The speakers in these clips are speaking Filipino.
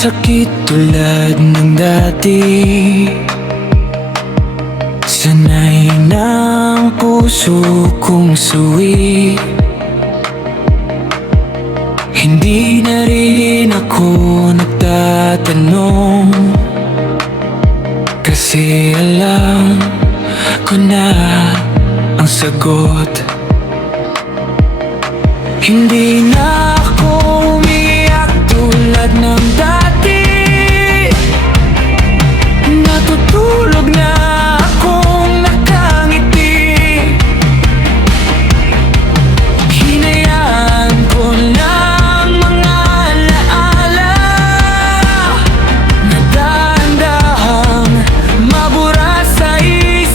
sakit tulad ng dati. Sanay ng puso kong suwi. Hindi na rin ako nagtatanong, kasi alam ko na ang sagot. Hindi na ako umiyak tulad ng dati. Natutulog na akong nakangiti. Hinayaan ko lang mga alaala na dahan-dahang mabura sa isipan.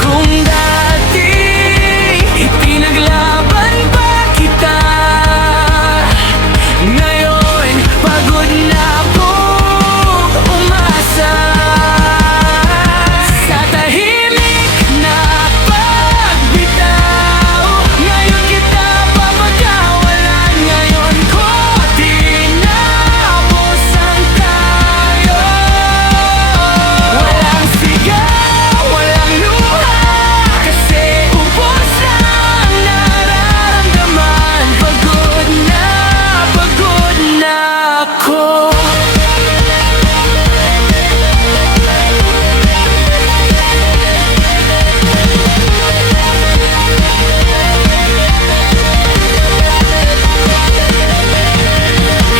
Kung dati pinaglaban pa kita, ngayon pagod na akong umasa. Sa tahimik na pagbitaw, ngayon kita papagawalan. Ngayon ko tinapos ang tayo. Walang sigaw, walang luha, kasi ubos na ang nararamdaman. Pagod na ako.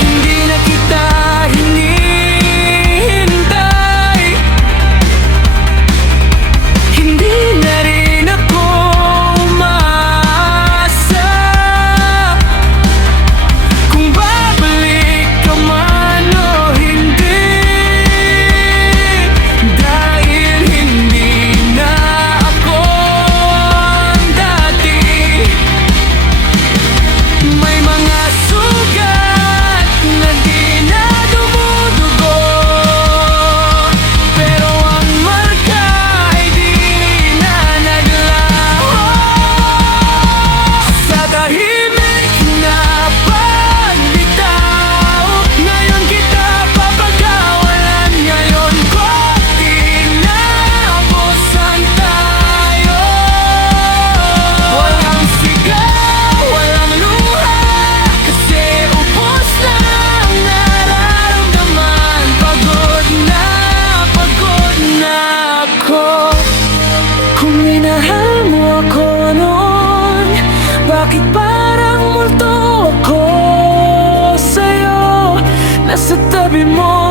Hindi na kita hinihintay. Hindi na rin ako umaasa. Kung babalik ka man o hindi, dahil hindi na ako ang dati. May mga sugat na di na dumudugo, pero ang marka ay di na naglaho. Sa tahimik na pagbitaw, ngayon kita papagawalan. Ngayon ko tinapos ang tayo. Walang sigaw, walang luha, kasi ubos na ang nararamdaman. Pagod na ako. Kung minahal mo ako noon, bakit parang multo ako sa'yo? Nasa tabi mo